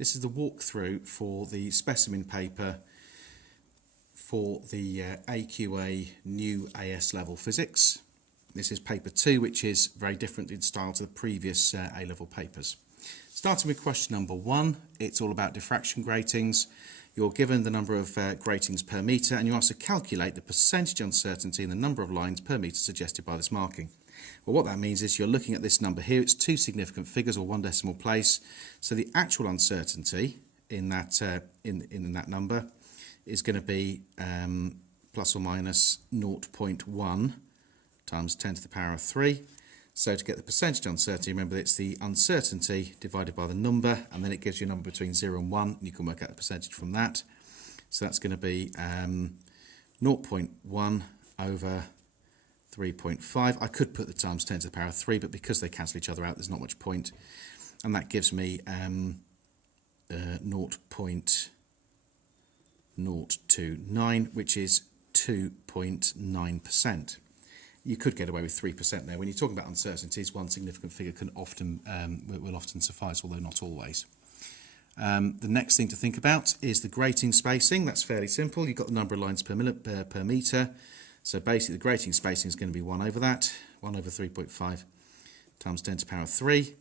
This is the walkthrough for the specimen paper for the AQA new AS level physics. This is paper 2, which is very different in style to the previous A-level papers. Starting with question number 1, it's all about diffraction gratings. You're given the number of gratings per metre, and you asked to calculate the percentage uncertainty in the number of lines per metre suggested by this marking. Well, what that means is you're looking at this number here. It's 2 significant figures or 1 decimal place. So the actual uncertainty in that in that number is going to be plus or minus 0.1 times 10 to the power of 3. So to get the percentage uncertainty, remember it's the uncertainty divided by the number, and then it gives you a number between 0 and 1, and you can work out the percentage from that. So that's going to be 0.1 over 3.5. I could put the times 10 to the power of 3, but because they cancel each other out, there's not much point. And that gives me 0.029, which is 2.9%. You could get away with 3% there. When you're talking about uncertainties, one significant figure can often will often suffice, although not always. The next thing to think about is the grating spacing. That's fairly simple. You've got the number of lines per metre. So basically the grating spacing is going to be 1 over that, 1 over 3.5 times 10 to the power of 3.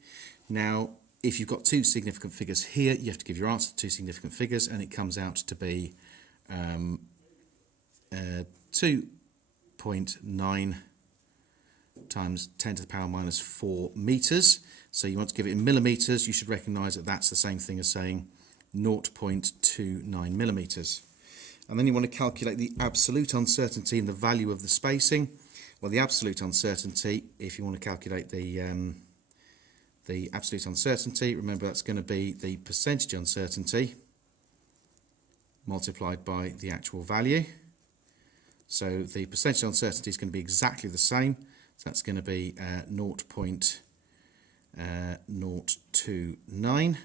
Now, if you've got 2 significant figures here, you have to give your answer to 2 significant figures, and it comes out to be 2.9 times 10 to the power minus 4 metres. So you want to give it in millimetres. You should recognise that that's the same thing as saying 0.29 millimetres. And then you want to calculate the absolute uncertainty and the value of the spacing. Well, the absolute uncertainty, if you want to calculate the absolute uncertainty, remember that's going to be the percentage uncertainty multiplied by the actual value. So the percentage uncertainty is going to be exactly the same. So that's going to be 0.029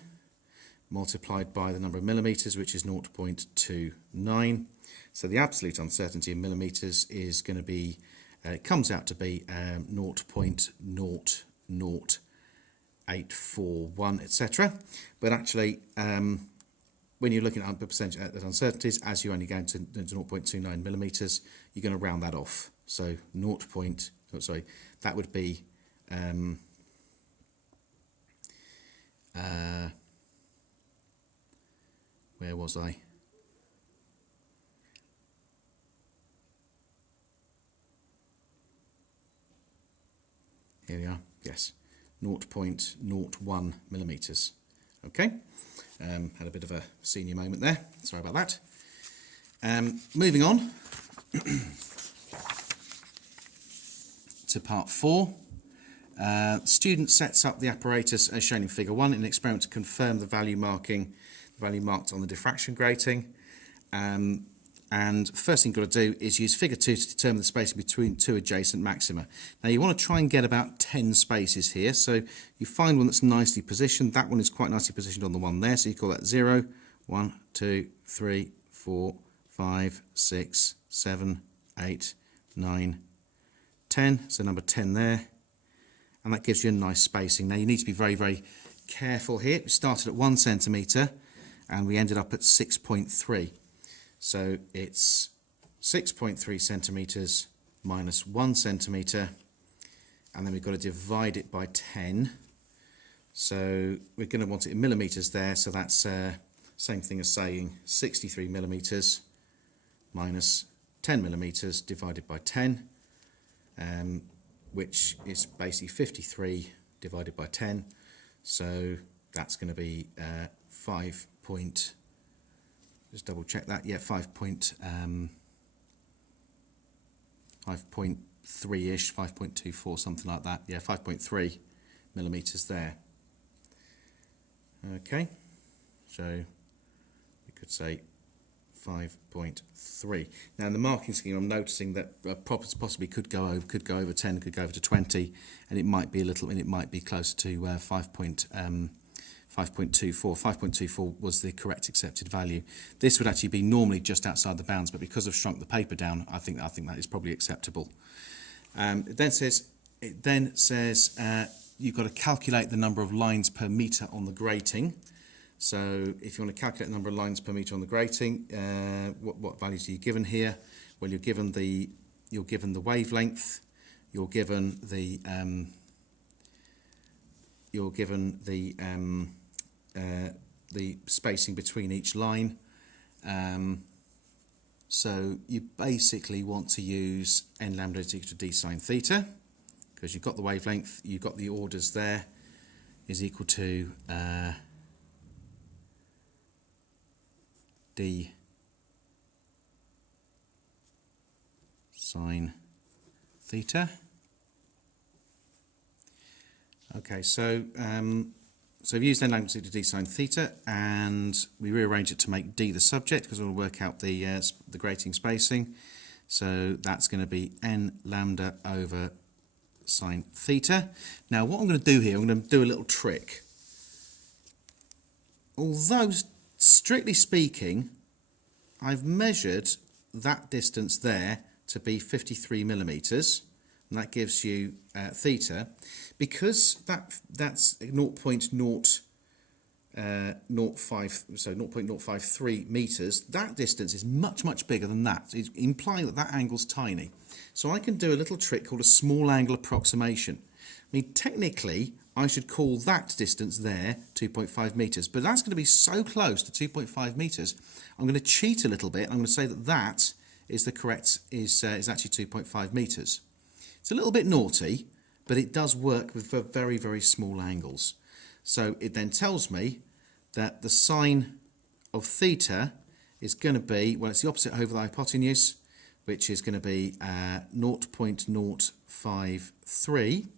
multiplied by the number of millimetres, which is 0.29. So the absolute uncertainty in millimetres is going to be, it comes out to be 0.00841, etc. But actually, when you're looking at percentage at uncertainties, as you only go into 0.29 millimetres, you're going to round that off. So that would be where was I? Here we are. Yes, 0.01 millimetres. Okay. Had a bit of a senior moment there. Sorry about that. Moving on to part 4. Student sets up the apparatus as shown in figure 1 in an experiment to confirm the value marked on the diffraction grating. And first thing you've got to do is use figure 2 to determine the spacing between 2 adjacent maxima. Now you want to try and get about 10 spaces here. So you find one that's nicely positioned. That one is quite nicely positioned on the one there. So you call that 0, 1, 2, 3, 4, 5, 6, 7, 8, 9, 10. So number 10 there. And that gives you a nice spacing. Now you need to be very, very careful here. We started at 1 centimetre and we ended up at 6.3. So it's 6.3 centimetres minus 1 centimetre, and then we've got to divide it by 10. So we're going to want it in millimetres there, so that's same thing as saying 63 millimetres minus 10 millimetres divided by 10, which is basically 53 divided by 10. So that's going to be 5.3-ish, 5.24, something like that. Yeah, 5.3 millimetres there. Okay, so we could say 5.3. Now in the marking scheme, I'm noticing that possibly could go over 10, could go over to 20, and it might be closer to 5.24. 5.24 was the correct accepted value. This would actually be normally just outside the bounds, but because I've shrunk the paper down, I think that is probably acceptable. It then says you've got to calculate the number of lines per metre on the grating. So if you want to calculate the number of lines per metre on the grating, what values are you given here? Well, you're given the wavelength, you're given the spacing between each line. So you basically want to use n lambda is equal to d sine theta, because you've got the wavelength, you've got the orders there, is equal to d sine theta. Okay, so we've used n lambda is equal to d sine theta, and we rearrange it to make d the subject because we want to work out the grating spacing. So that's going to be n lambda over sine theta. Now what I'm going to do here, I'm going to do a little trick. Although strictly speaking, I've measured that distance there to be 53 millimeters, and that gives you theta. Because that's 0.053 meters, that distance is much bigger than that. It's implying that angle's tiny. So I can do a little trick called a small angle approximation. I mean, technically, I should call that distance there 2.5 meters, but that's going to be so close to 2.5 meters. I'm going to cheat a little bit. I'm going to say that is the correct is actually 2.5 meters. It's a little bit naughty, but it does work with very small angles. So it then tells me that the sine of theta is going to be, well, it's the opposite over the hypotenuse, which is going to be 0.053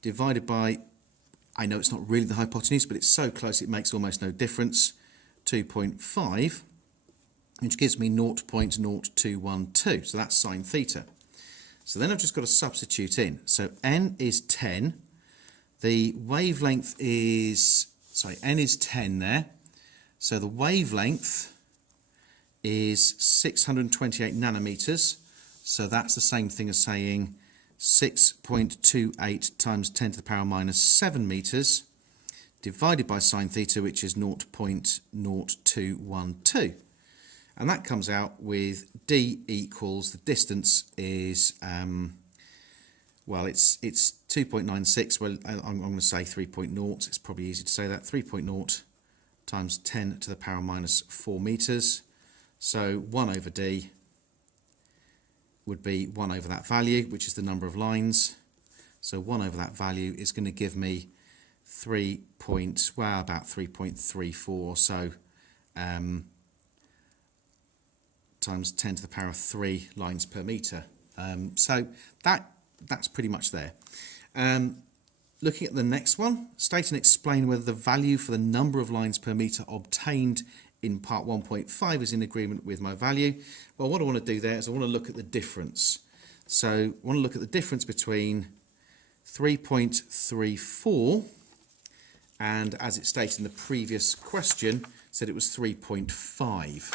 divided by, I know it's not really the hypotenuse, but it's so close it makes almost no difference, 2.5, which gives me 0.0212. So that's sine theta. So then I've just got to substitute in. So n is 10. The wavelength is, n is 10 there. So the wavelength is 628 nanometers. So that's the same thing as saying 6.28 times 10 to the power minus 7 meters divided by sine theta, which is 0.0212. And that comes out with d equals, the distance is, well, it's 2.96. Well, I'm going to say 3.0. It's probably easy to say that. 3.0 times 10 to the power minus 4 meters. So 1 over d would be 1 over that value, which is the number of lines. So 1 over that value is going to give me about 3.34 or so times 10 to the power of 3 lines per metre. So that's pretty much there. Looking at the next one, state and explain whether the value for the number of lines per metre obtained in part 1.5 is in agreement with my value. Well, what I want to do there is I want to look at the difference. So I want to look at the difference between 3.34 and, as it stated in the previous question, said it was 3.5.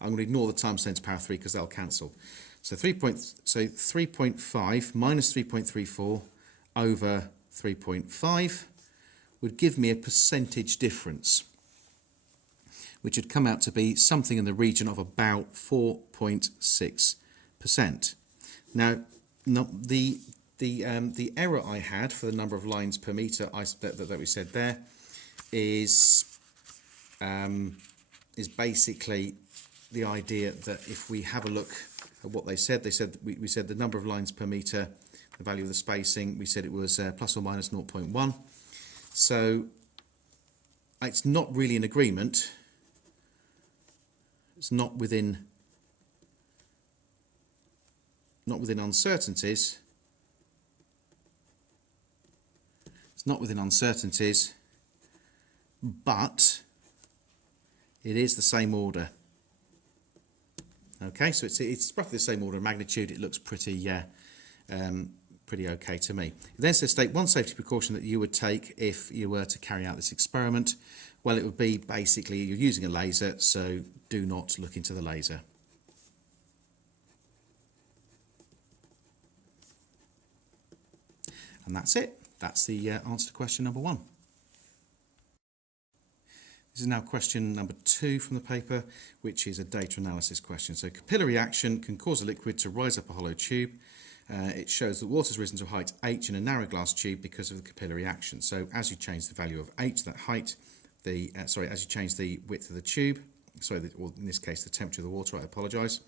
I'm going to ignore the times 10 to the power 3 because they'll cancel. So 3.5 minus 3.34 over 3.5 would give me a percentage difference, which would come out to be something in the region of about 4.6%. Now, the error I had for the number of lines per metre that we said there is basically the idea that if we have a look at what we said the number of lines per metre, the value of the spacing, we said it was plus or minus 0.1. So it's not really an agreement. It's not within uncertainties. It's not within uncertainties, but it is the same order. Okay, so it's roughly the same order of magnitude. It looks pretty okay to me. It then says state one safety precaution that you would take if you were to carry out this experiment. Well, it would be basically you're using a laser, so do not look into the laser. And that's it. That's the answer to question number 1. This is now question number 2 from the paper, which is a data analysis question. So capillary action can cause a liquid to rise up a hollow tube. It shows that water has risen to a height h in a narrow glass tube because of the capillary action. So as you change the value of h, that height, as you change the width of the tube, or in this case the temperature of the water, I apologise,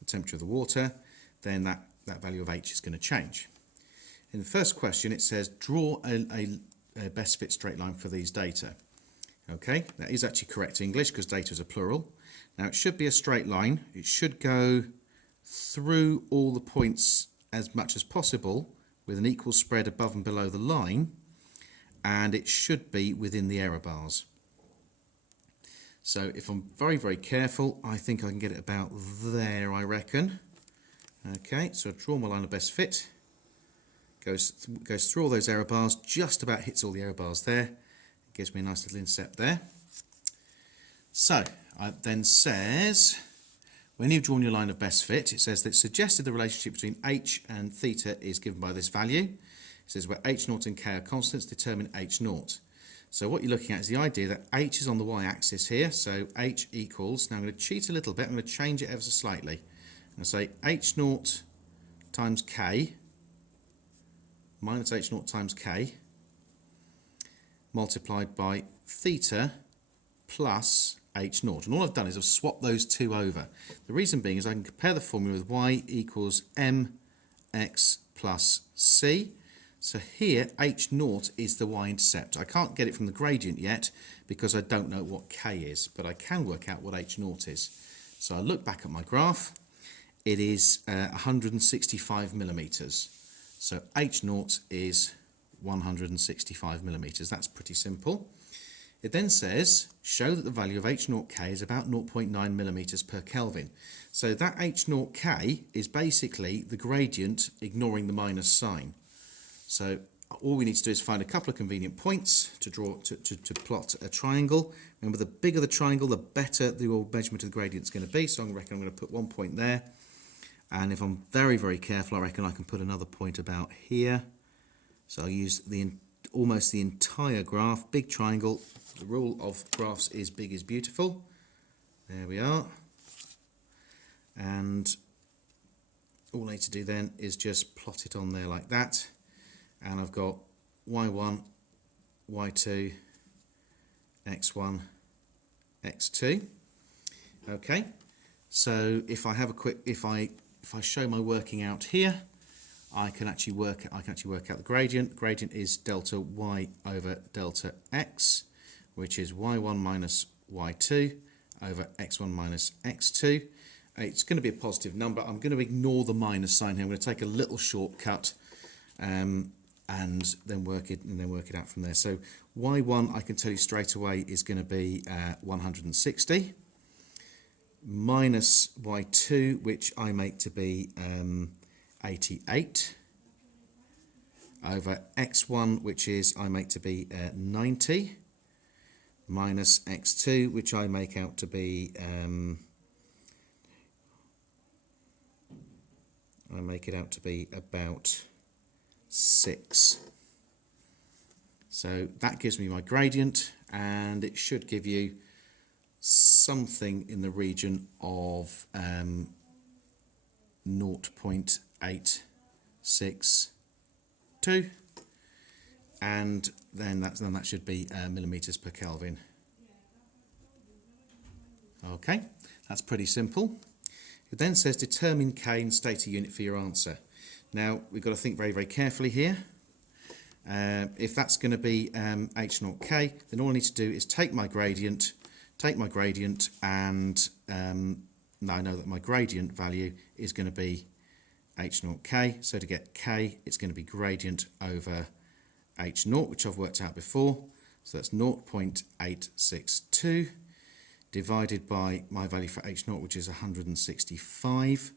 the temperature of the water, then that value of h is going to change. In the first question it says draw a best fit straight line for these data. Okay, that is actually correct English because data is a plural. Now it should be a straight line. It should go through all the points as much as possible with an equal spread above and below the line, and it should be within the error bars. So if I'm very, very careful, I think I can get it about there, I reckon. Okay, so I draw my line of best fit. Goes through all those error bars, just about hits all the error bars there. It gives me a nice little inset there. So it then says, when you've drawn your line of best fit, it says that suggested the relationship between h and theta is given by this value. It says where h0 and k are constants, determine h0. So what you're looking at is the idea that h is on the y-axis here, so h equals, now I'm going to cheat a little bit, I'm going to change it ever so slightly. I'm going to say h0 times k minus h0 times k multiplied by theta plus h0. And all I've done is I've swapped those two over. The reason being is I can compare the formula with y equals mx plus c. So here h0 is the y-intercept. I can't get it from the gradient yet because I don't know what k is, but I can work out what h0 is. So I look back at my graph. It is 165 millimeters. So h0 is 165 millimeters. That's pretty simple. It then says, show that the value of h0k is about 0.9 millimeters per Kelvin. So that h0k is basically the gradient ignoring the minus sign. So all we need to do is find a couple of convenient points to plot a triangle. Remember, the bigger the triangle, the better the measurement of the gradient is going to be. So I reckon I'm going to put one point there. And if I'm very, very careful, I reckon I can put another point about here. So I'll use almost the entire graph, big triangle. The rule of graphs is big is beautiful. There we are. And all I need to do then is just plot it on there like that. And I've got y1, y2, x1, x2. Okay. So if I have a quick, if I show my working out here, I can actually work out the gradient. Gradient is delta y over delta x, which is y1 minus y2 over x1 minus x2. It's going to be a positive number. I'm going to ignore the minus sign here. I'm going to take a little shortcut and then work it out from there. So y1, I can tell you straight away, is going to be 160 minus y2, which I make to be 88 over x1, which is I make to be 90 minus x2, which I make out to be I make it out to be about 6. So that gives me my gradient, and it should give you something in the region of 0.862, and then that should be millimeters per Kelvin. Okay, that's pretty simple. It then says determine K and state a unit for your answer. Now we've got to think very, very carefully here. If that's going to be h0k, then all I need to do is take my gradient, and now I know that my gradient value is going to be h0k. So to get k, it's going to be gradient over h0, which I've worked out before. So that's 0.862 divided by my value for h0, which is 165.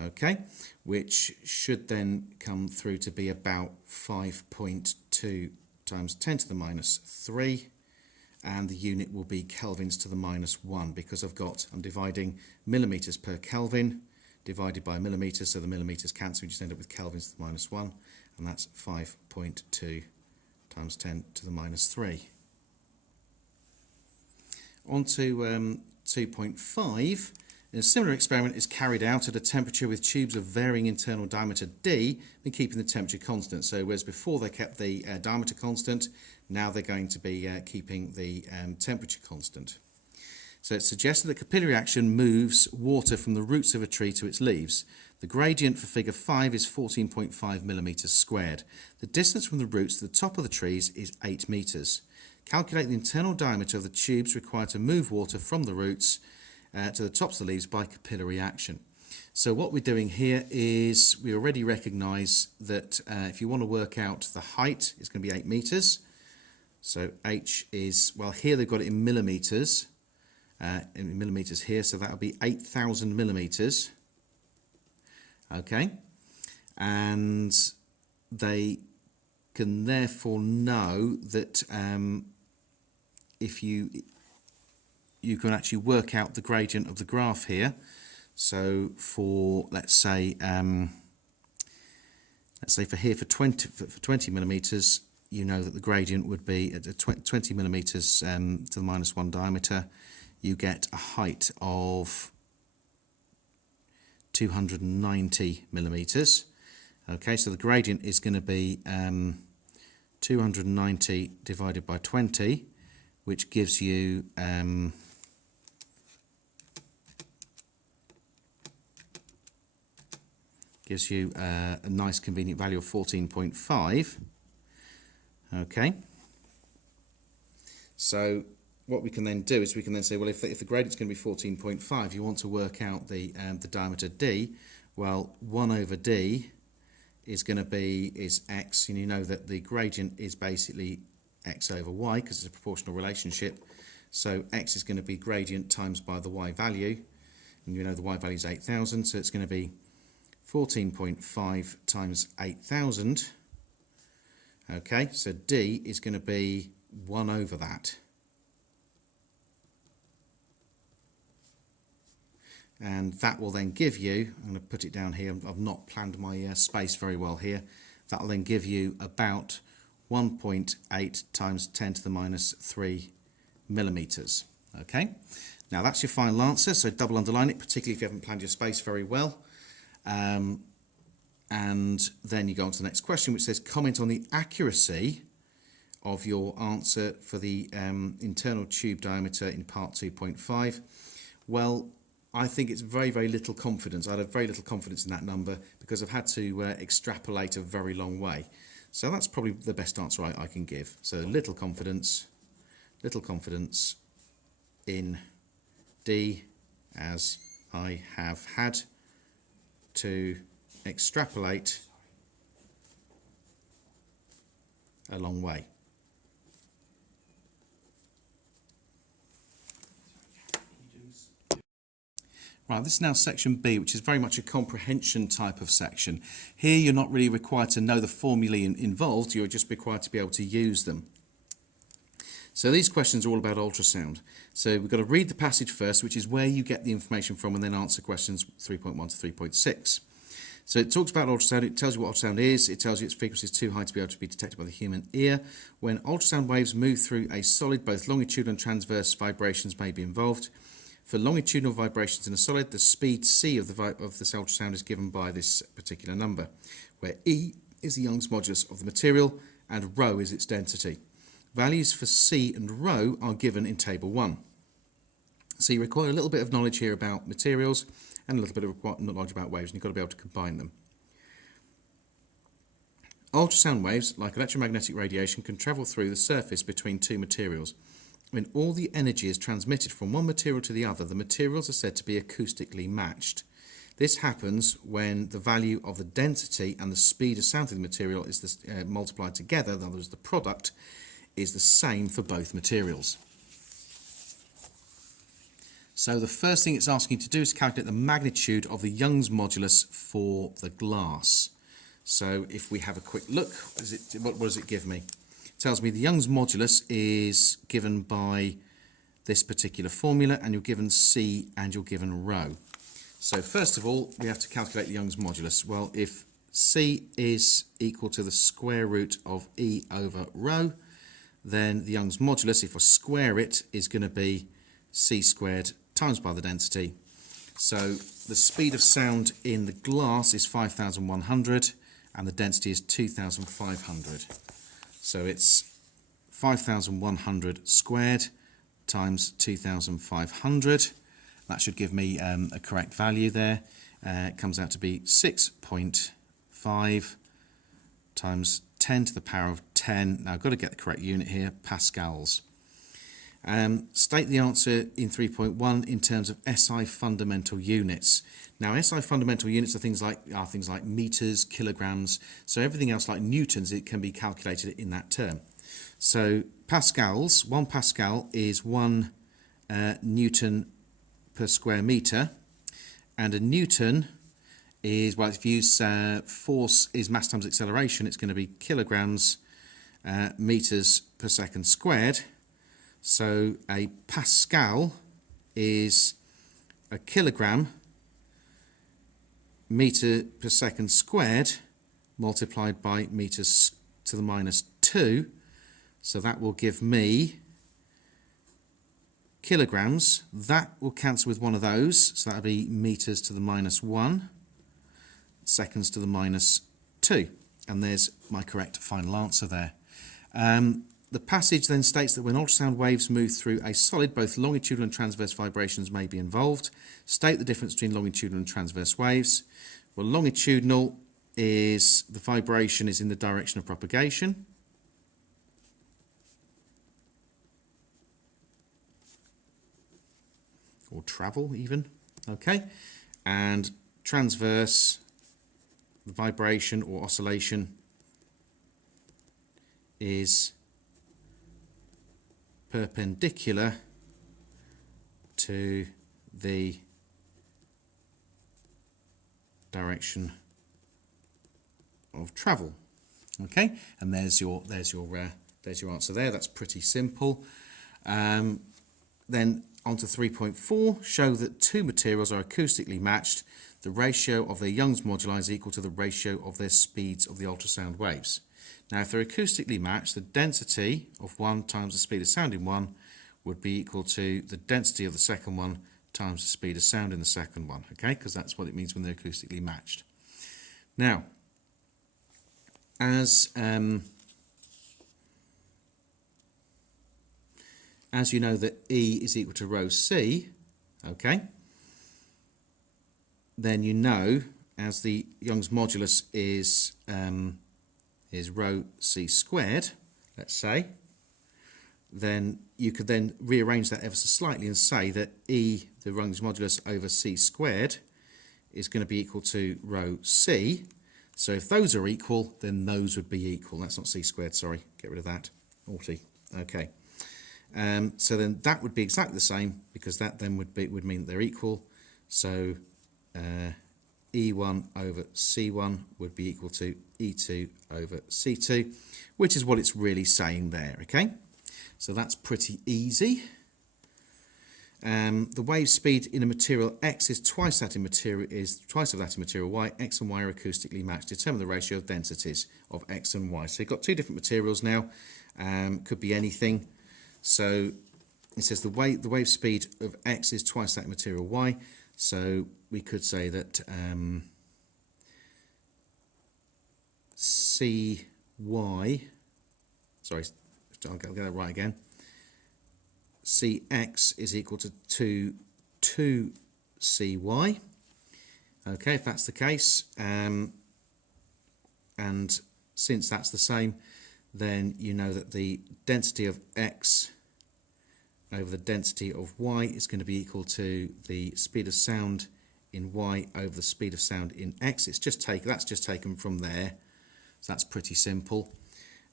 Okay, which should then come through to be about 5.2 times 10 to the minus 3, and the unit will be kelvins to the minus 1, because I'm dividing millimeters per Kelvin divided by millimeters, so the millimeters cancel, you just end up with kelvins to the minus 1, and that's 5.2 times 10 to the minus 3. On to 2.5. A similar experiment is carried out at a temperature with tubes of varying internal diameter d and keeping the temperature constant. So whereas before they kept the diameter constant, now they're going to be keeping the temperature constant. So it's suggested that capillary action moves water from the roots of a tree to its leaves. The gradient for figure 5 is 14.5 millimeters squared. The distance from the roots to the top of the trees is 8 meters. Calculate the internal diameter of the tubes required to move water from the roots to the tops of the leaves by capillary action. So what we're doing here is we already recognise that if you want to work out the height, it's going to be 8 meters. So h is, well, here they've got it in millimeters here, so that would be 8,000 millimeters. Okay, and they can therefore know that if you can actually work out the gradient of the graph here. So for let's say for 20 millimeters, you know that the gradient would be at 20 millimeters to the -1 diameter. You get a height of 290 millimeters. Okay, so the gradient is going to be 290 divided by 20, which gives you a nice convenient value of 14.5. Okay, so what we can then do is we can then say, well, if the gradient's going to be 14.5, you want to work out the diameter d. Well, 1 over d is going to be x, and you know that the gradient is basically x over y because it's a proportional relationship. So x is going to be gradient times by the y value, and you know the y value is 8,000, so it's going to be 14.5 times 8,000. Okay, so d is going to be 1 over that. And that will then give you, I'm going to put it down here, I've not planned my space very well here, that will then give you about 1.8 times 10 to the -3 millimeters. Okay, now that's your final answer, so double underline it, particularly if you haven't planned your space very well. And then you go on to the next question, which says comment on the accuracy of your answer for the internal tube diameter in part 2.5. Well, I think it's very, very little confidence. I have very little confidence in that number because I've had to extrapolate a very long way. So that's probably the best answer I can give. So little confidence in D, as I have had to extrapolate a long way. Right, this is now section B, which is very much a comprehension type of section. Here you're not really required to know the formulae involved, you're just required to be able to use them. So these questions are all about ultrasound. So we've got to read the passage first, which is where you get the information from, and then answer questions 3.1 to 3.6. So it talks about ultrasound, it tells you what ultrasound is, it tells you its frequency is too high to be able to be detected by the human ear. When ultrasound waves move through a solid, both longitudinal and transverse vibrations may be involved. For longitudinal vibrations in a solid, the speed c of this ultrasound is given by this particular number, where E is the Young's modulus of the material and ρ is its density. Values for c and ρ are given in table 1. So you require a little bit of knowledge here about materials and a little bit of knowledge about waves, and you've got to be able to combine them. Ultrasound waves, like electromagnetic radiation, can travel through the surface between two materials. When all the energy is transmitted from one material to the other, the materials are said to be acoustically matched. This happens when the value of the density and the speed of sound through the material is multiplied together, in other words, the product is the same for both materials. So the first thing it's asking you to do is calculate the magnitude of the Young's modulus for the glass. So if we have a quick look, what does it give me? Tells me the Young's modulus is given by this particular formula, and you're given C and you're given ρ. So first of all, we have to calculate the Young's modulus. Well, if C is equal to the square root of E over ρ, then the Young's modulus, if I square it, is going to be c squared times by the density. So the speed of sound in the glass is 5,100 and the density is 2,500. So it's 5,100 squared times 2,500. That should give me a correct value there. It comes out to be 6.5 times 10 to the power of 10. Now I've got to get the correct unit here, pascals. State the answer in 3.1 in terms of SI fundamental units. Now SI fundamental units are things like meters, kilograms, so everything else like newtons, it can be calculated in that term. So pascals, 1 pascal is 1 newton per square metre, and a newton is, well, if you use force is mass times acceleration, it's going to be kilograms metres per second squared. So a pascal is a kilogram metre per second squared multiplied by metres to the minus 2. So that will give me kilograms. That will cancel with one of those. So that will be metres to the minus 1, seconds to the minus 2. And there's my correct final answer there. The passage then states that when ultrasound waves move through a solid, both longitudinal and transverse vibrations may be involved. State the difference between longitudinal and transverse waves. Well, longitudinal is the vibration is in the direction of propagation. Or travel even, okay. And transverse, the vibration or oscillation is perpendicular to the direction of travel. Okay, and there's your answer there. That's pretty simple. Then on to 3.4, show that two materials are acoustically matched. The ratio of their Young's moduli is equal to the ratio of their speeds of the ultrasound waves. Now, if they're acoustically matched, the density of one times the speed of sound in one would be equal to the density of the second one times the speed of sound in the second one, okay? Because that's what it means when they're acoustically matched. Now, as you know that E is equal to rho C, okay, then you know as the Young's modulus is rho C squared, let's say, then you could then rearrange that ever so slightly and say that E, the Young's modulus over C squared, is going to be equal to rho C. So if those are equal, then those would be equal. That's not C squared, sorry, get rid of that, 40, okay. So then that would be exactly the same, because that then would mean that they're equal. So E1 over C1 would be equal to E2 over C2, which is what it's really saying there, okay? So that's pretty easy. The wave speed in a material X is twice of that in material Y. X and Y are acoustically matched. Determine the ratio of densities of X and Y. So you've got two different materials now. Could be anything. So it says the wave speed of X is twice that material Y. So we could say that CY, sorry, I'll get that right again. CX is equal to 2CY. Okay, if that's the case, and since that's the same, then you know that the density of X over the density of Y is going to be equal to the speed of sound in Y over the speed of sound in X. That's just taken from there, so that's pretty simple.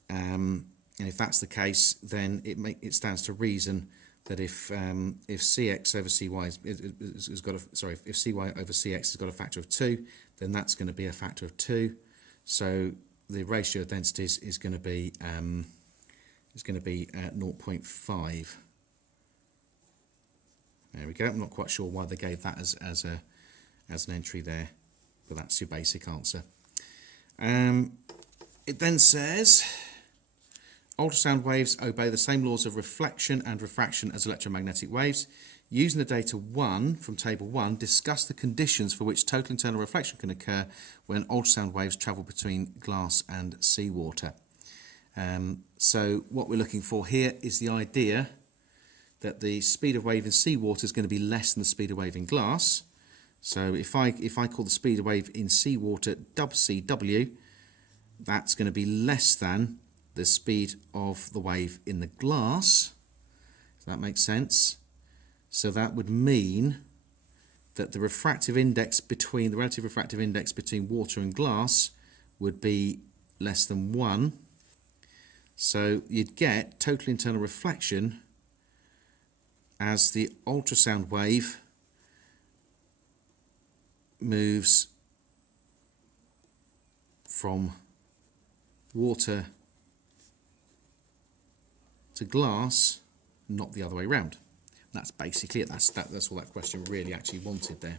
And if that's the case, then it stands to reason that if CX over CY if CY over CX has got a factor of 2, then that's going to be a factor of 2. So the ratio of densities is going to be 0.5. There we go. I'm not quite sure why they gave that as an entry there, but that's your basic answer. It then says ultrasound waves obey the same laws of reflection and refraction as electromagnetic waves. Using the data 1 from table 1, discuss the conditions for which total internal reflection can occur when ultrasound waves travel between glass and seawater. So what we're looking for here is the idea that the speed of wave in seawater is going to be less than the speed of wave in glass. So if I call the speed of wave in seawater WCW, that's going to be less than the speed of the wave in the glass. Does that make sense? So that would mean that the refractive index between the relative refractive index between water and glass would be less than 1. So you'd get total internal reflection as the ultrasound wave moves from water to glass, not the other way round. That's basically it. That's all that question really actually wanted there.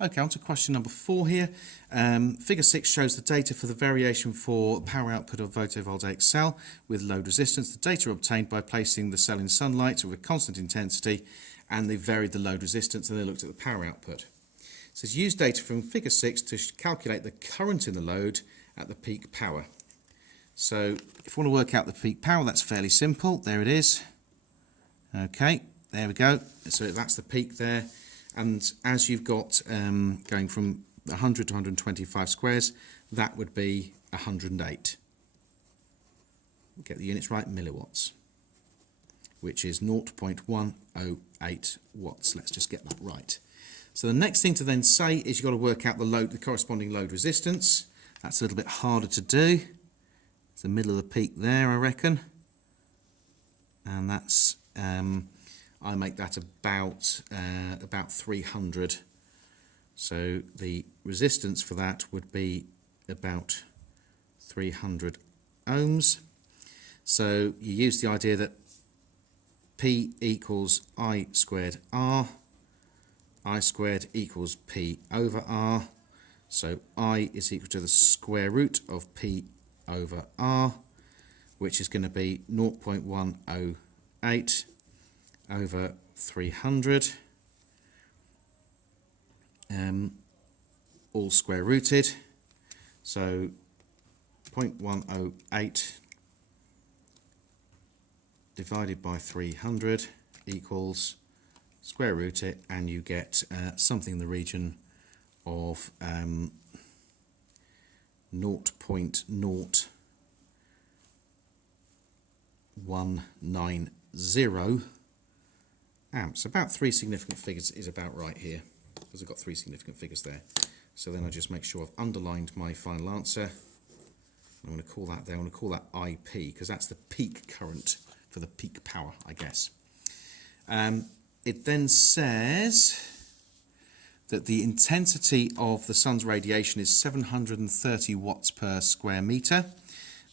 Okay, on to question number 4 here. Figure 6 shows the data for the variation for power output of photovoltaic cell with load resistance. The data are obtained by placing the cell in sunlight with a constant intensity, and they varied the load resistance, and they looked at the power output. It says use data from figure 6 to calculate the current in the load at the peak power. So if you want to work out the peak power, that's fairly simple. There it is. Okay, there we go. So that's the peak there. And as you've got going from 100 to 125 squares, that would be 108. Get the units right, milliwatts, which is 0.108 watts. Let's just get that right. So the next thing to then say is you've got to work out the load, the corresponding load resistance. That's a little bit harder to do. It's the middle of the peak there, I reckon. And that's, I make that about 300. So the resistance for that would be about 300 ohms. So you use the idea that P equals I squared R. I squared equals P over R. So I is equal to the square root of P over R, which is going to be 0.108 over 300, all square rooted. So 0.108 divided by 300 equals square root it, and you get something in the region of 0.0190 amps. About 3 significant figures is about right here, because I've got 3 significant figures there. So then I just make sure I've underlined my final answer. I'm going to call that there, I'm going to call that IP, because that's the peak current for the peak power, I guess. It then says that the intensity of the sun's radiation is 730 watts per square metre.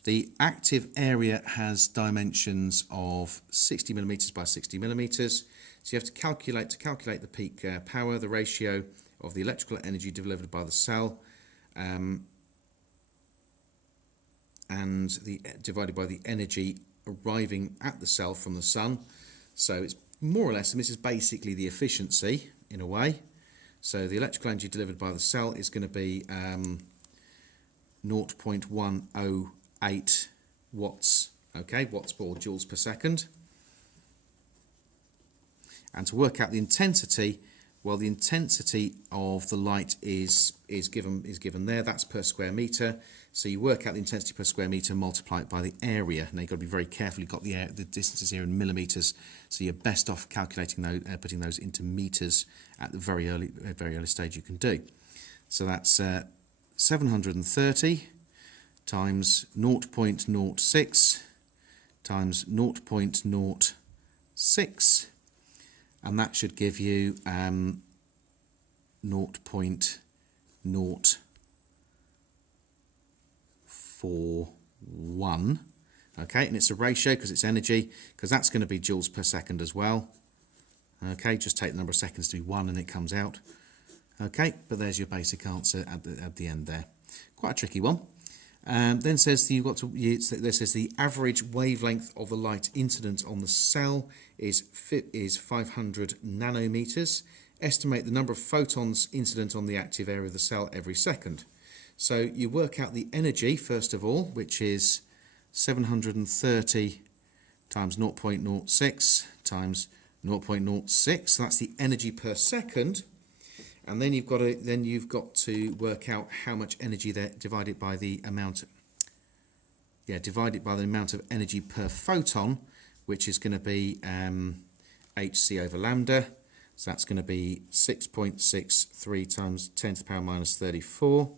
The active area has dimensions of 60 millimetres by 60 millimetres. So you have to calculate the peak power, the ratio of the electrical energy delivered by the cell, and divided by the energy arriving at the cell from the sun. So it's more or less, and this is basically the efficiency in a way. So the electrical energy delivered by the cell is going to be 0.108 watts, okay, watts or joules per second. And to work out the intensity, well, the intensity of the light is given there. That's per square metre. So you work out the intensity per square metre, multiply it by the area. Now you've got to be very careful. You've got the distances here in millimetres, so you're best off calculating those, putting those into metres at the very early stage you can do. So that's 730 times 0.06 times 0.06, and that should give you 0.041, okay, and it's a ratio because it's energy, because that's going to be joules per second as well. Okay, just take the number of seconds to be 1 and it comes out. Okay, but there's your basic answer at the end there. Quite a tricky one. Then says there says the average wavelength of the light incident on the cell is 500 nanometers. Estimate the number of photons incident on the active area of the cell every second. So you work out the energy first of all, which is 730 times 0.06 times 0.06. So that's the energy per second. And then you've got to work out how much energy there divided by the amount of energy per photon, which is going to be hc over lambda. So that's going to be 6.63 times 10 to the power minus 34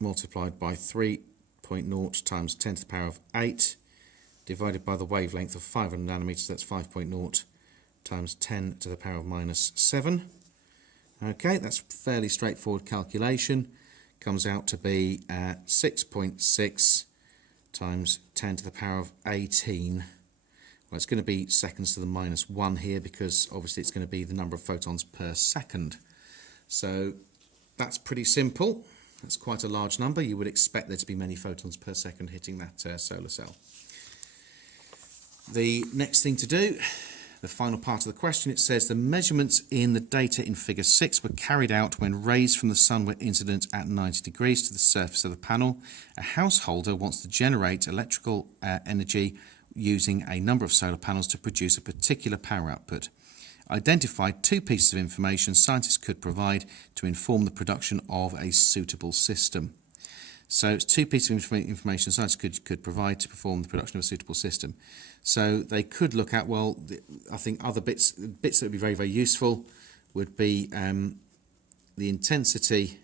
multiplied by 3.0 times 10 to the power of 8 divided by the wavelength of 500 nanometers. That's 5.0 times 10 to the power of minus 7. Okay, that's fairly straightforward calculation. Comes out to be 6.6 times 10 to the power of 18. Well, it's going to be seconds to the minus 1 here because obviously it's going to be the number of photons per second. So that's pretty simple. That's quite a large number. You would expect there to be many photons per second hitting that solar cell. The next thing to do, the final part of the question, it says the measurements in the data in figure 6 were carried out when rays from the sun were incident at 90 degrees to the surface of the panel. A householder wants to generate electrical energy using a number of solar panels to produce a particular power output. Identify 2 pieces of information scientists could provide to inform the production of a suitable system. So it's 2 pieces of information scientists could provide to perform the production of a suitable system. So they could look at, well, I think other bits that would be very, very useful would be the intensity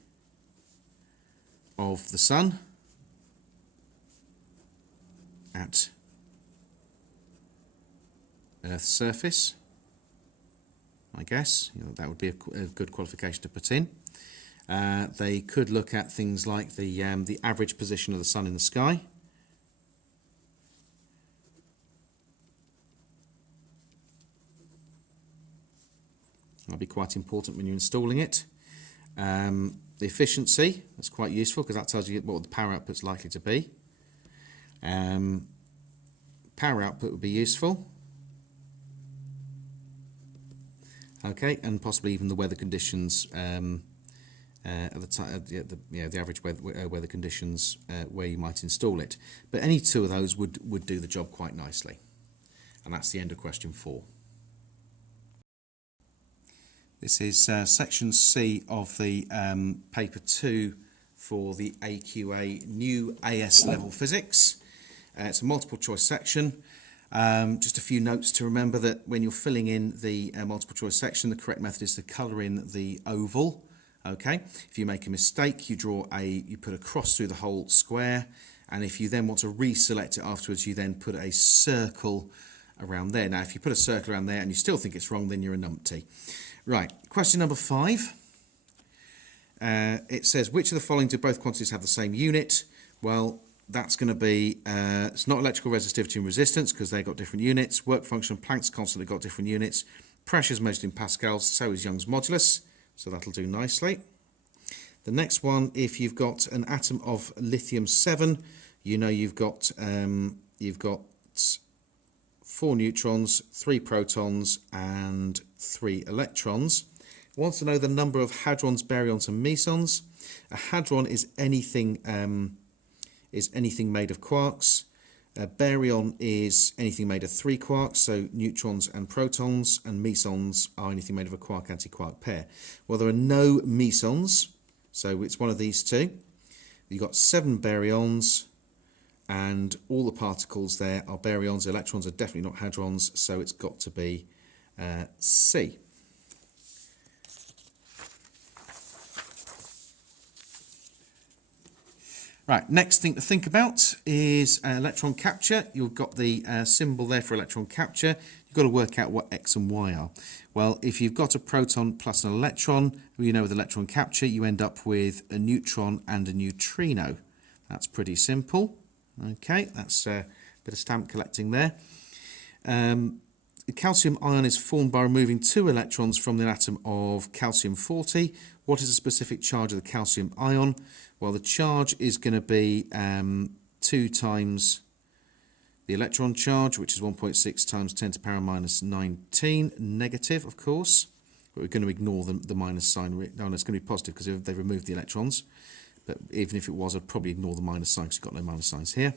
of the sun at Earth's surface. I guess that would be a good qualification to put in. They could look at things like the average position of the sun in the sky. That'll be quite important when you're installing it. The efficiency, that's quite useful because that tells you what the power output's likely to be. Power output would be useful. Okay, and possibly even the weather conditions at the time, the average weather conditions where you might install it. But any 2 of those would do the job quite nicely. And that's the end of question 4. This is section C of the paper 2 for the AQA new AS level physics. It's a multiple choice section. Just a few notes to remember that when you're filling in the multiple choice section, the correct method is to colour in the oval. Okay, if you make a mistake, you put a cross through the whole square, and if you then want to reselect it afterwards, you then put a circle around there. Now, if you put a circle around there and you still think it's wrong, then you're a numpty. Right, question number 5. It says, which of the following do both quantities have the same unit? Well, that's going to be, it's not electrical resistivity and resistance because they've got different units. Work function, Planck's constant, have got different units. Pressure is measured in pascals, so is Young's modulus. So that'll do nicely. The next one, if you've got an atom of lithium-7, you know you've got 4 neutrons, 3 protons, and 3 electrons. Wants to know the number of hadrons, baryons, and mesons. A hadron is anything made of quarks. A baryon is anything made of 3 quarks, so neutrons and protons, and mesons are anything made of a quark-antiquark pair. Well, there are no mesons, so it's one of these 2. You've got 7 baryons, and all the particles there are baryons. Electrons are definitely not hadrons, so it's got to be C. Right, next thing to think about is electron capture. You've got the symbol there for electron capture. You've got to work out what X and Y are. Well, if you've got a proton plus an electron, you know with electron capture, you end up with a neutron and a neutrino. That's pretty simple. Okay, that's a bit of stamp collecting there. the calcium ion is formed by removing 2 electrons from the atom of calcium-40. What is the specific charge of the calcium ion? Well, the charge is going to be 2 times the electron charge, which is 1.6 times 10 to the power minus 19, negative, of course. But we're going to ignore the minus sign. No, it's going to be positive because they've removed the electrons. But even if it was, I'd probably ignore the minus sign because you've got no minus signs here.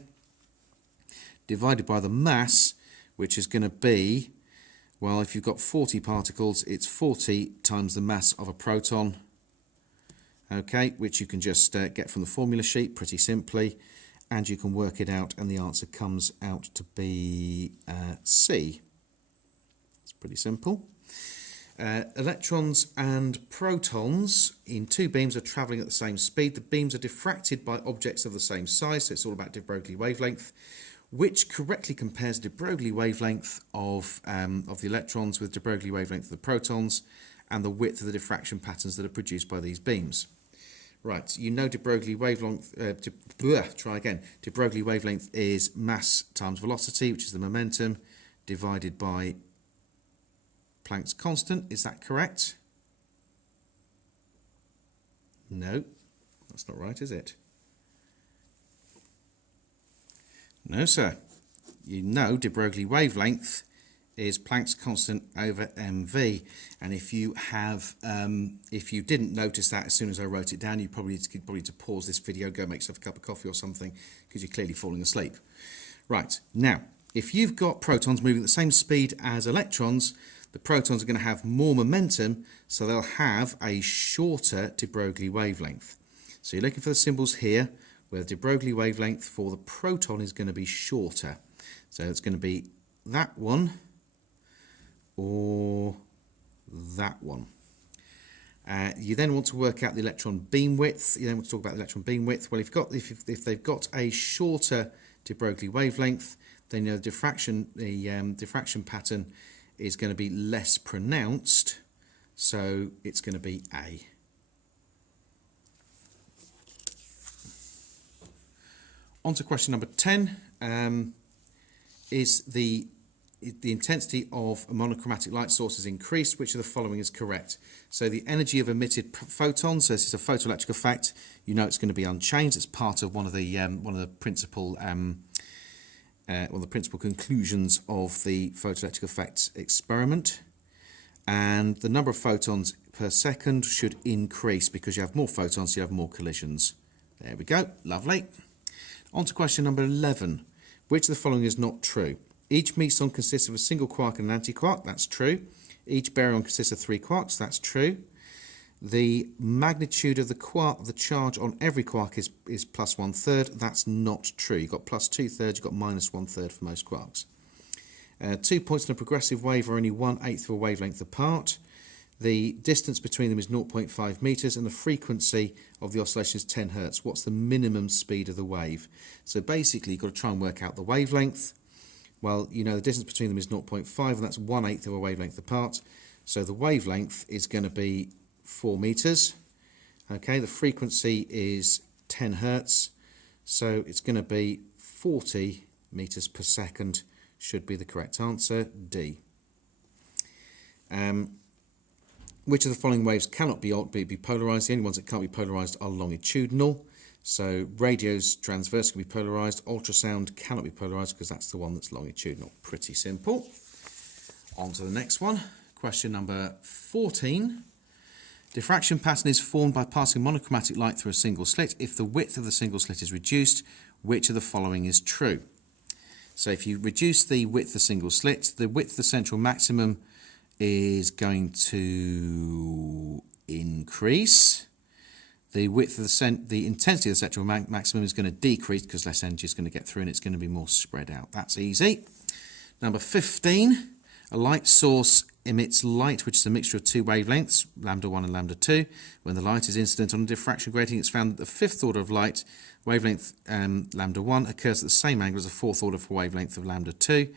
Divided by the mass, which is going to be, well, if you've got 40 particles, it's 40 times the mass of a proton, okay, which you can just get from the formula sheet pretty simply, and you can work it out, and the answer comes out to be C. It's pretty simple. Electrons and protons in 2 beams are travelling at the same speed. The beams are diffracted by objects of the same size, so it's all about de Broglie wavelength, which correctly compares de Broglie wavelength of the electrons with de Broglie wavelength of the protons and the width of the diffraction patterns that are produced by these beams. Right, you know de Broglie wavelength, de Broglie wavelength is mass times velocity, which is the momentum, divided by Planck's constant. Is that correct? No, that's not right, is it? No, sir. You know de Broglie wavelength is Planck's constant over mv, and if you didn't notice that as soon as I wrote it down, you probably need to pause this video, go make yourself a cup of coffee or something, because you're clearly falling asleep. Right, now, if you've got protons moving at the same speed as electrons, the protons are going to have more momentum, so they'll have a shorter de Broglie wavelength. So you're looking for the symbols here, where the de Broglie wavelength for the proton is going to be shorter. So it's going to be that one or that one. You then want to work out the electron beam width. You then want to talk about the electron beam width. Well, if they've got a shorter de Broglie wavelength, then the diffraction pattern is going to be less pronounced, so it's going to be A. On to question number 10. Is the intensity of a monochromatic light source is increased? Which of the following is correct? So the energy of emitted photons, so this is a photoelectric effect, you know it's going to be unchanged. It's part of one of the principal conclusions of the photoelectric effects experiment. And the number of photons per second should increase because you have more photons, so you have more collisions. There we go, lovely. On to question number 11. Which of the following is not true? Each meson consists of a single quark and an antiquark, that's true. Each baryon consists of 3 quarks, that's true. The magnitude of the charge on every quark is plus 1/3, that's not true. You've got plus 2/3, you've got minus 1/3 for most quarks. 2 points in a progressive wave are only 1/8 of a wavelength apart. The distance between them is 0.5 meters and the frequency of the oscillation is 10 hertz. What's the minimum speed of the wave? So basically you've got to try and work out the wavelength. Well, you know the distance between them is 0.5 and that's 1/8 of a wavelength apart. So the wavelength is going to be 4 meters. Okay, the frequency is 10 hertz. So it's going to be 40 meters per second should be the correct answer, D. Which of the following waves cannot be polarised? The only ones that can't be polarised are longitudinal. So radio's transverse can be polarised. Ultrasound cannot be polarised because that's the one that's longitudinal. Pretty simple. On to the next one. Question number 14. Diffraction pattern is formed by passing monochromatic light through a single slit. If the width of the single slit is reduced, which of the following is true? So if you reduce the width of the single slit, the width of the central maximum is going to increase. The width of the intensity of the central maximum is going to decrease because less energy is going to get through and it's going to be more spread out. That's easy. Number 15, a light source emits light which is a mixture of 2 wavelengths, lambda 1 and lambda 2. When the light is incident on a diffraction grating, it's found that the 5th order of light, wavelength lambda 1, occurs at the same angle as the 4th order for wavelength of lambda 2.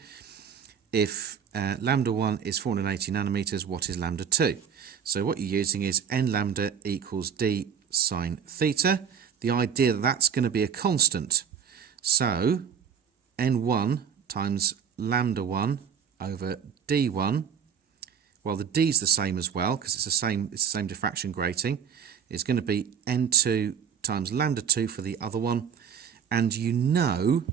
If lambda 1 is 480 nanometers, what is lambda 2? So what you're using is n lambda equals d sine theta. The idea that that's going to be a constant. So n1 times lambda 1 over D1. Well, the D's the same as well because it's the same diffraction grating. It's going to be N2 times lambda 2 for the other one. And you know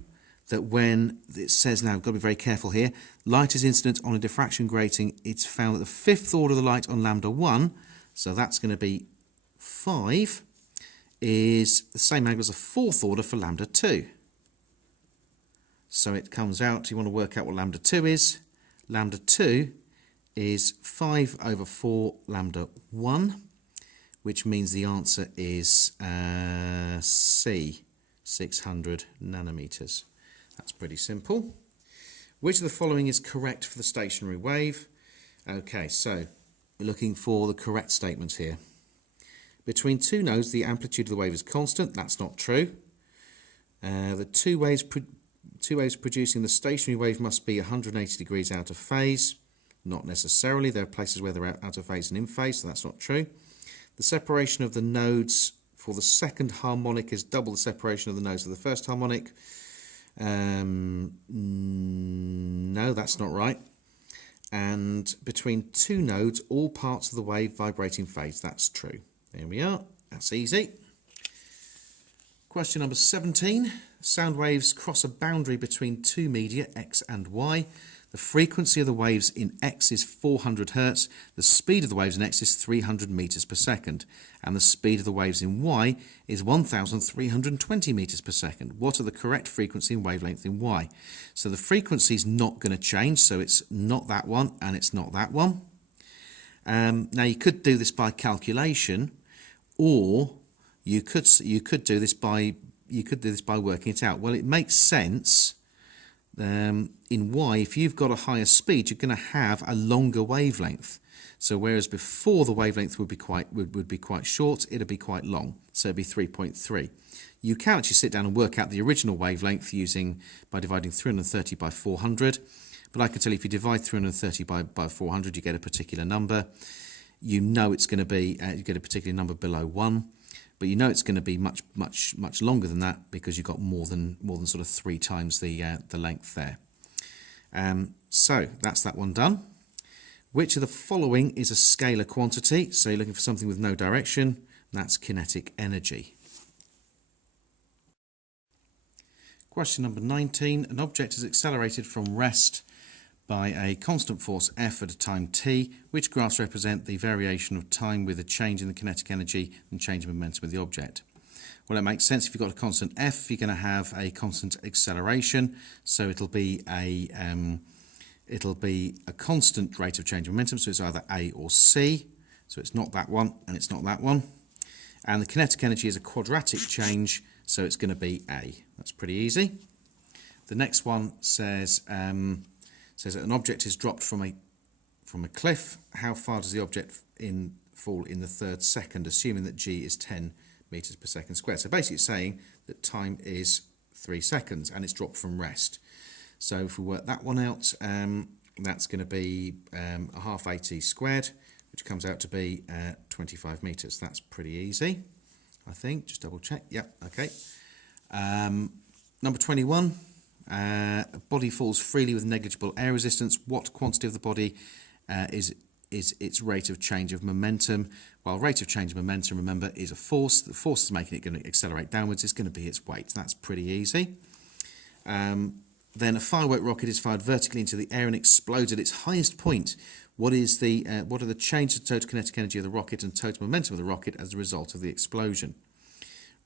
that when it says, now I've got to be very careful here, light is incident on a diffraction grating, it's found that the fifth order of the light on lambda 1, so that's going to be 5, is the same angle as the fourth order for lambda 2. So it comes out, you want to work out what lambda 2 is. Lambda 2 is 5 over 4 lambda 1, which means the answer is C, 600 nanometers. That's pretty simple. Which of the following is correct for the stationary wave? Okay, so we're looking for the correct statements here. Between two nodes, the amplitude of the wave is constant. That's not true. The two waves producing the stationary wave must be 180 degrees out of phase. Not necessarily. There are places where they're out of phase and in phase, so that's not true. The separation of the nodes for the second harmonic is double the separation of the nodes of the first harmonic. No, that's not right. And between two nodes, all parts of the wave vibrate in phase. That's true. There we are. That's easy. Question number 17. Sound waves cross a boundary between two media, X and Y. The frequency of the waves in X is 400 Hz. The speed of the waves in X is 300 meters per second. And the speed of the waves in Y is 1,320 meters per second. What are the correct frequency and wavelength in Y? So the frequency is not going to change. So it's not that one and it's not that one. Now you could do this by calculation, or you could do this by working it out. Well, it makes sense. In Y, if you've got a higher speed, you're going to have a longer wavelength. So whereas before the wavelength would be quite short, it'll be quite long. So it'd be 3.3. You can actually sit down and work out the original wavelength by dividing 330 by 400. But I can tell you, if you divide 330 by 400, you get a particular number. You know it's going to be you get a particular number below 1. But you know it's going to be much longer than that because you've got more than sort of 3 times the length there. So that's that one done. Which of the following is a scalar quantity? So you're looking for something with no direction. That's kinetic energy. Question number 19. An object is accelerated from rest by a constant force F at a time t. Which graphs represent the variation of time with a change in the kinetic energy and change in momentum of the object? Well, it makes sense. If you've got a constant F, you're going to have a constant acceleration. So it'll be a constant rate of change of momentum. So it's either A or C. So it's not that one and it's not that one. And the kinetic energy is a quadratic change. So it's going to be A. That's pretty easy. The next one says that an object is dropped from a cliff. How far does the object fall in the third second, assuming that g is 10 meters per second squared? So basically it's saying that time is 3 seconds and it's dropped from rest. So if we work that one out, that's going to be a half AT squared, which comes out to be 25 meters. That's pretty easy, I think. Just double check. Yep, okay. Number 21. A body falls freely with negligible air resistance. What quantity of the body is its rate of change of momentum? Well, rate of change of momentum, remember, is a force. The force is making it going to accelerate downwards. It's going to be its weight. That's pretty easy. Then a firework rocket is fired vertically into the air and explodes at its highest point. What are the changes to total kinetic energy of the rocket and total momentum of the rocket as a result of the explosion?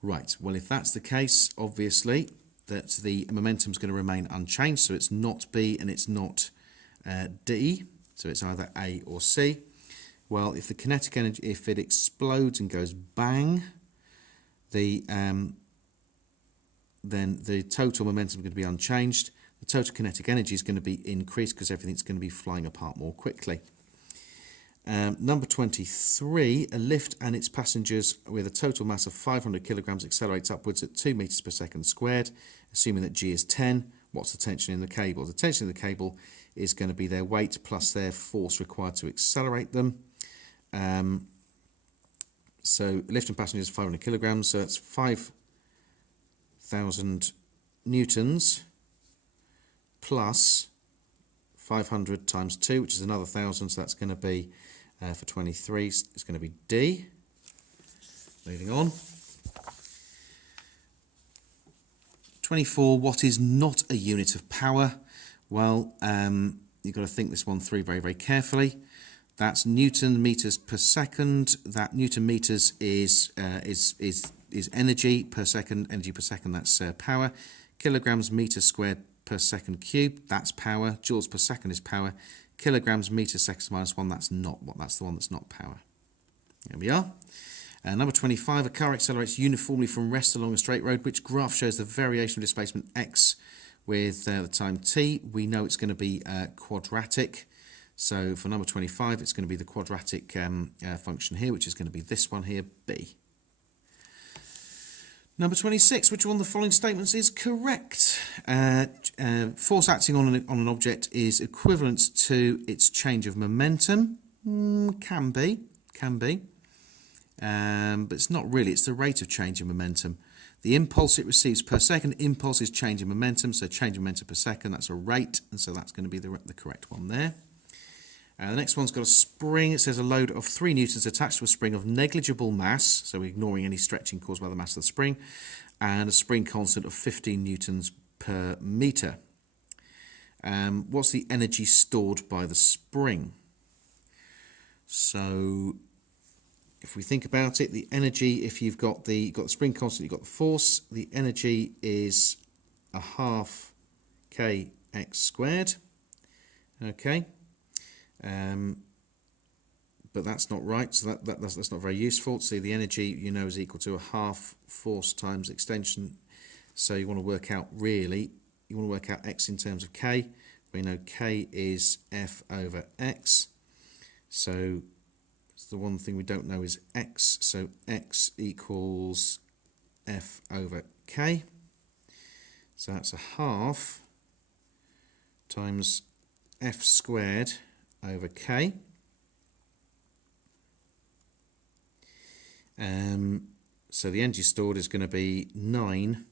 Right. Well, if that's the case, obviously that the momentum is going to remain unchanged, so it's not B and it's not D, so it's either A or C. Well, if the kinetic energy, if it explodes and goes bang, then the total momentum is going to be unchanged. The total kinetic energy is going to be increased because everything's going to be flying apart more quickly. Number 23, a lift and its passengers with a total mass of 500 kilograms accelerates upwards at 2 meters per second squared, assuming that G is 10. What's the tension in the cable? The tension in the cable is going to be their weight plus their force required to accelerate them. So lift and passengers 500 kilograms, so that's 5,000 newtons plus 500 times 2, which is another 1,000, so that's going to be, for 23, it's going to be D. Moving on. 24, what is not a unit of power? Well, you've got to think this one through very, very carefully. That's Newton meters per second. That Newton meters is energy per second. Energy per second, that's power. Kilograms meters squared per second cubed, that's power. Joules per second is power. Kilograms meters seconds minus 1, that's not what. That's the one that's not power. There we are. Number 25, a car accelerates uniformly from rest along a straight road. Which graph shows the variation of displacement x with the time t? We know it's going to be quadratic. So for number 25, it's going to be the quadratic function here, which is going to be this one here, b. Number 26, which one of the following statements is correct? Force acting on an object is equivalent to its change of momentum. Can be. But it's not really, it's the rate of change in momentum. The impulse it receives per second, impulse is change in momentum, so change in momentum per second, that's a rate, and so that's going to be the correct one there. The next one's got a spring. It says a load of 3 newtons attached to a spring of negligible mass, so we're ignoring any stretching caused by the mass of the spring, and a spring constant of 15 newtons per metre. What's the energy stored by the spring? So if we think about it, the energy, if you've got the spring constant, you've got the force, the energy is a half kx squared. Okay. But that's not right, so that's not very useful. So the energy, you know, is equal to a half force times extension. So you want to work out x in terms of k. We know k is F over x. So the one thing we don't know is x, so x equals F over k. So that's a half times F squared over k. So the energy stored is going to be 9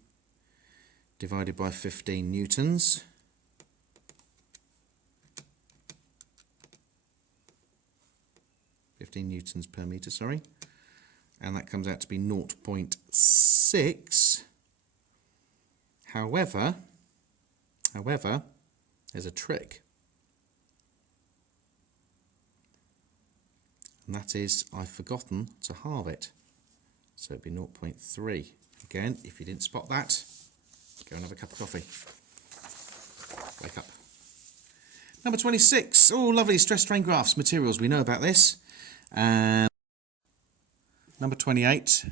divided by 15 newtons. Newtons per metre, sorry, and that comes out to be 0.6. However, there's a trick, and that is I've forgotten to halve it, so it'd be 0.3. Again, if you didn't spot that, go and have a cup of coffee. Wake up. Number 26. Oh, lovely stress strain graphs, materials. We know about this. Number 28,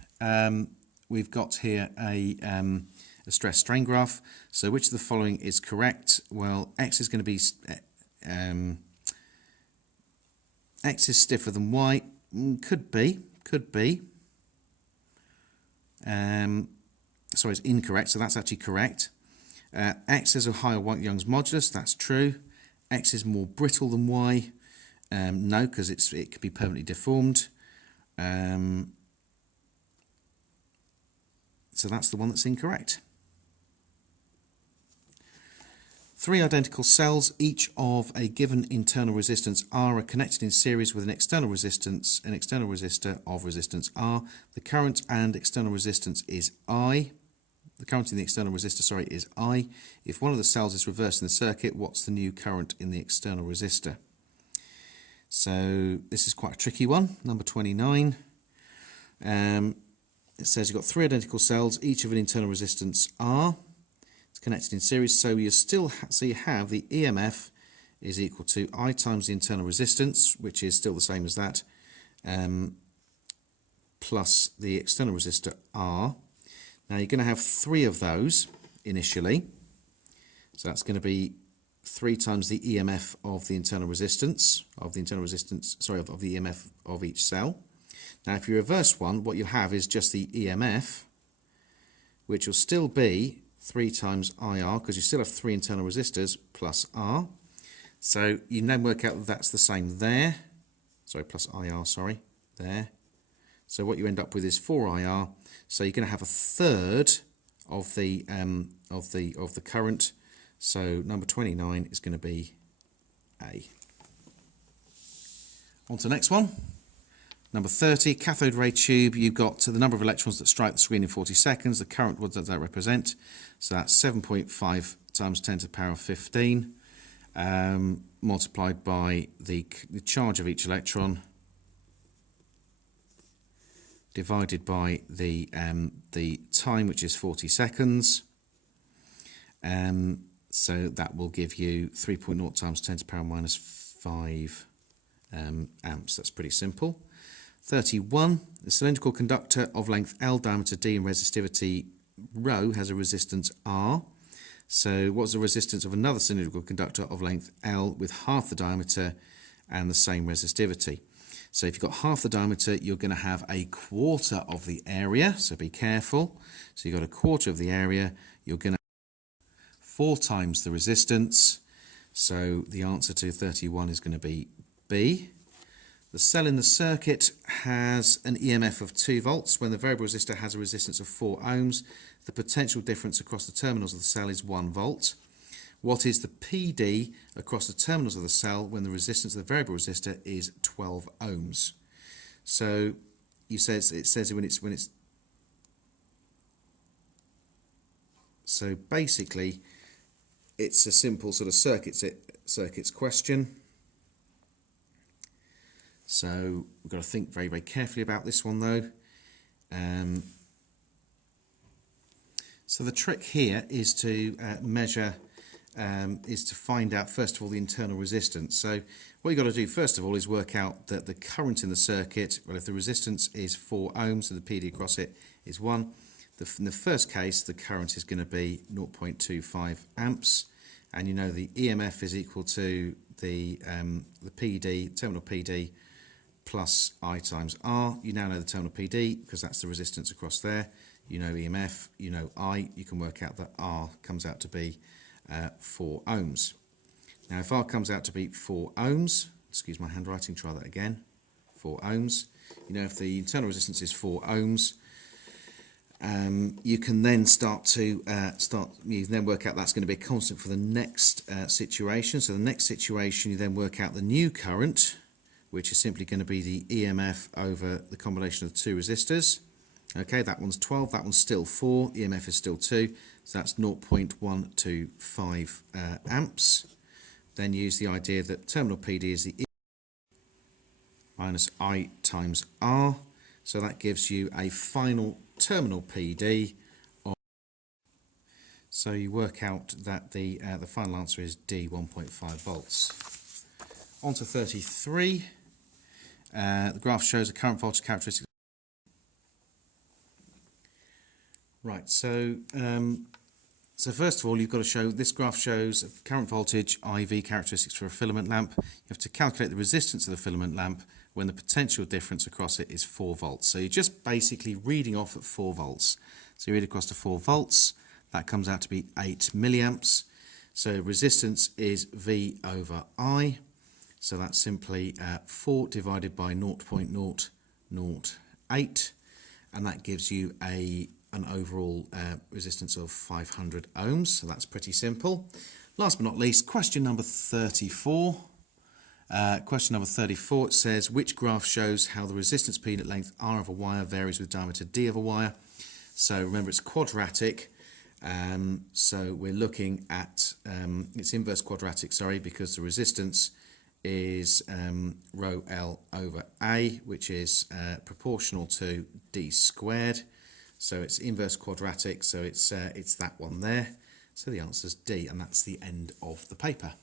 we've got here a stress strain graph. So which of the following is correct? Well, x is going to be x is stiffer than y. Could be. Sorry, it's incorrect. So that's actually correct. X has a higher Young's modulus. That's true. X is more brittle than y. No, because it could be permanently deformed. So that's the one that's incorrect. 3 identical cells, each of a given internal resistance R, are connected in series with an external resistor of resistance R. The current and external resistance is I. The current in the external resistor, sorry, is I. If one of the cells is reversed in the circuit, what's the new current in the external resistor? So this is quite a tricky one, number 29. It says you've got 3 identical cells, each of an internal resistance R. It's connected in series, so you have the EMF is equal to I times the internal resistance, which is still the same as that, plus the external resistor R. Now you're going to have 3 of those initially, so that's going to be 3 times the EMF of the internal resistance, of the EMF of each cell. Now if you reverse one, what you'll have is just the EMF, which will still be 3 times IR, because you still have 3 internal resistors plus R. So you can then work out that that's the same there. Sorry, plus IR, sorry, there. So what you end up with is 4 IR. So you're going to have a third of the current. So number 29 is going to be A. On to the next one. Number 30, cathode ray tube. You've got the number of electrons that strike the screen in 40 seconds. The current, what does that represent? So that's 7.5 times 10 to the power of 15 multiplied by the charge of each electron divided by the time, which is 40 seconds. So that will give you 3.0 times 10 to the power minus 5 amps. That's pretty simple. 31, the cylindrical conductor of length L, diameter D and resistivity ρ has a resistance R. So what's the resistance of another cylindrical conductor of length L with half the diameter and the same resistivity? So if you've got half the diameter, you're going to have a quarter of the area, so be careful. So you've got a quarter of the area, you're going to have 4 times the resistance. So the answer to 31 is going to be B. The cell in the circuit has an EMF of 2 volts. When the variable resistor has a resistance of 4 ohms, the potential difference across the terminals of the cell is 1 volt. What is the PD across the terminals of the cell when the resistance of the variable resistor is 12 ohms? So it says when it's so basically it's a simple sort of circuits question. So we've got to think very, very carefully about this one though. So the trick here is to measure, is to find out first of all the internal resistance. So what you've got to do first of all is work out that the current in the circuit, well, if the resistance is 4 ohms and the PD across it is 1, in the first case the current is going to be 0.25 amps, and you know the EMF is equal to the PD, terminal PD, plus I times R. You now know the terminal PD because that's the resistance across there. You know EMF, you know I, you can work out that R comes out to be 4 ohms. Now if R comes out to be 4 ohms, excuse my handwriting, try that again, 4 ohms. You know if the internal resistance is 4 ohms, you can then you can then work out that's going to be a constant for the next situation. So the next situation you then work out the new current, which is simply going to be the EMF over the combination of the 2 resistors. Okay, that one's 12, that one's still 4, EMF is still 2, so that's 0.125 amps. Then use the idea that terminal PD is the E minus I times R, so that gives you a final terminal PD of, so you work out that the final answer is D, 1.5 volts. On to 33. The graph shows a current voltage characteristic. Right, so first of all you've got to show, this graph shows current voltage IV characteristics for a filament lamp. You have to calculate the resistance of the filament lamp when the potential difference across it is 4 volts. So you're just basically reading off at 4 volts. So you read across to 4 volts, that comes out to be 8 milliamps. So resistance is V over I. So that's simply 4 divided by 0.008, and that gives you an overall resistance of 500 ohms. So that's pretty simple. Last but not least, question number 34. Question number 34, it says, which graph shows how the resistance P at length R of a wire varies with diameter D of a wire? So remember it's quadratic. So we're looking at, it's inverse quadratic, sorry, because the resistance is rho L over A, which is proportional to D squared. So it's inverse quadratic, so it's that one there. So the answer is D, and that's the end of the paper.